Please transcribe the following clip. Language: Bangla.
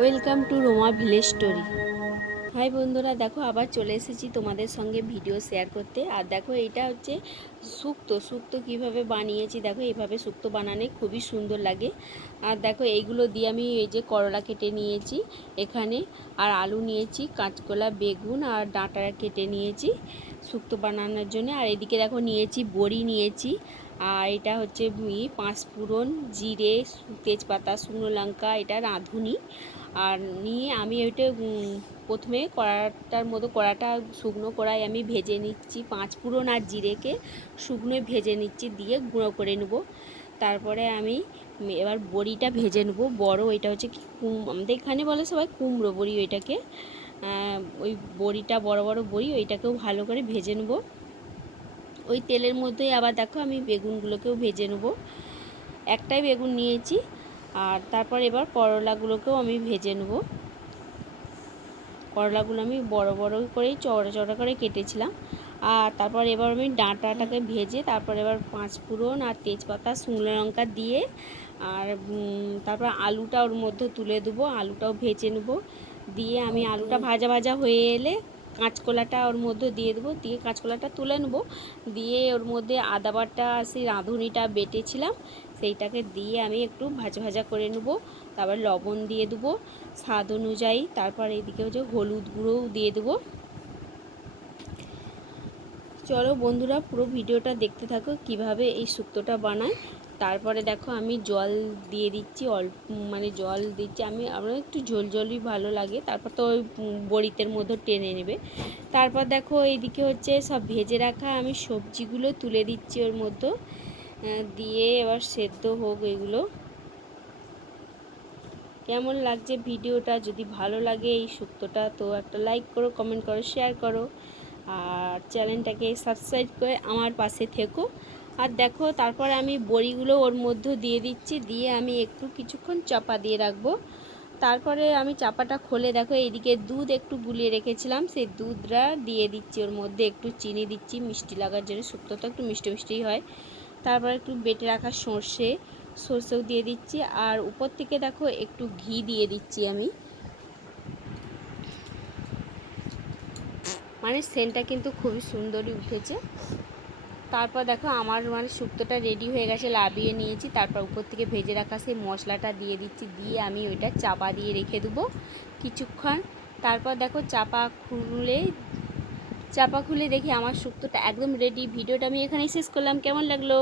Welcome to Roma village story. Hi বন্ধুরা, দেখো আবার চলে এসেছি তোমাদের সঙ্গে ভিডিও শেয়ার করতে। আর দেখো এটা হচ্ছে শুক্তো। শুক্তো কীভাবে বানিয়েছি, দেখো এইভাবে শুক্তো বানানে খুবই সুন্দর লাগে। আর দেখো এইগুলো দিয়ে আমি এই যে করলা কেটে নিয়েছি এখানে। আর আলু নিয়েছি, কাঁচকলা, বেগুন আর ডাঁটা কেটে নিয়েছি শুক্তো বানানোর জন্য। আর এদিকে দেখো নিয়েছি বড়ি নিয়েছি আর এটা হচ্ছে পাঁচ ফোড়ন, জিরে তেজপাতা, শুকনো লঙ্কা, এটা রাঁধুনি। আর নিয়ে আমি ওইটা প্রথমে কড়াটার মতো, কড়াটা শুকনো কড়াই আমি ভেজে নিচ্ছি পাঁচ ফোড়ন আর জিরেকে শুকনোয় ভেজে নিচ্ছি, দিয়ে গুঁড়ো করে নেব। তারপরে আমি এবার বড়িটা ভেজে নেব। বড়, এটা হচ্ছে কি, কুম, আমাদের এখানে বলে সবাই কুমড়ো বড়ি ওইটাকে। ওই বড়িটা, বড় বড় বড়ি, ওইটাকেও ভালো করে ভেজে নেব। ওই তেলের মধ্যেই আবার দেখো আমি বেগুনগুলোকেও ভেজে নেব। একটাই বেগুন নিয়েছি আর তারপর এবার করলাগুলোকেও আমি ভেজে নেব। করলাগুলো আমি বড় বড় করেই চওড়া চওড়া করে কেটেছিলাম। আর তারপর এবার আমি ডাঁটাটাকে ভেজে তারপর এবার পাঁচ ফোড়ন আর তেজপাতা, শুকনো লঙ্কা দিয়ে আর তারপর আলুটা ওর মধ্যে তুলে দেবো, আলুটাও ভেজে নেব। দিয়ে আমি আলুটা ভাজা ভাজা হয়ে এলে কাঁচকলাটা ওর মধ্যে দিয়ে দেবো, দিয়ে কাঁচকলাটা তুলে নেব। দিয়ে ওর মধ্যে আদা বাটা, সেই রাঁধুনিটা বেটেছিলাম, সেইটাকে দিয়ে আমি একটু ভাজা ভাজা করে নেব। তারপর লবণ দিয়ে দেবো স্বাদ অনুযায়ী। তারপর এদিকে হচ্ছে হলুদ গুঁড়োও দিয়ে দেবো। চলো বন্ধুরা পুরো ভিডিওটা দেখতে থাকো কীভাবে এই শুক্তোটা বানায়। তারপরে দেখো আমি জল দিয়ে দিচ্ছি, অল্প মানে জল দিচ্ছি, আমি আমার একটু ঝোল ঝোলই ভালো লাগে। তারপর তো ওই বড়িতের মধ্যে টেনে নেবে। তারপর দেখো এইদিকে হচ্ছে সব ভেজে রাখা আমি সবজিগুলো তুলে দিচ্ছি ওর মধ্যে। দিয়ে এবার সেদ্ধ হোক এগুলো। কেমন লাগছে ভিডিওটা? যদি ভালো লাগে এই শুক্তোটা তো একটা লাইক করো কমেন্ট করো শেয়ার করো। আর চ্যানেলটাকে সাবস্ক্রাইব করে আমার পাশে থেকো। আর দেখো, তারপরে আমি বড়িগুলো ওর মধ্যে দিয়ে দিচ্ছি, দিয়ে আমি একটু কিছুক্ষণ চাপা দিয়ে রাখব। তারপরে আমি চাপাটা খোলে দেখো এদিকে দুধ একটু গুলিয়ে রেখেছিলাম, সেই দুধটা দিয়ে দিচ্ছি ওর মধ্যে, একটু চিনি দিচ্ছি, মিষ্টি লাগার জন্য শুক্তো তো একটু মিষ্টি মিষ্টি হয়। তারপর একটু বেটে রাখা সর্ষে, সর্ষেও দিয়ে দিচ্ছি, আর উপর থেকে দেখো একটু ঘি দিয়ে দিচ্ছি আমি। মানে সেন্টটা কিন্তু খুবই সুন্দরই উঠেছে। তারপর দেখো আমার মানে শুক্তোটা রেডি হয়ে গেছে, লাভিয়ে নিয়েছি। তারপর উপর থেকে ভেজে রাখা সেই মশলাটা দিয়ে দিচ্ছি, দিয়ে আমি ওইটা চাপা দিয়ে রেখে দেবো কিছুক্ষণ। তারপর দেখো চাপা খুলে চাপা খুলে দেখি আমার শুক্তোটা একদম রেডি ভিডিওটা আমি এখানেই শেষ করলাম। কেমন লাগল?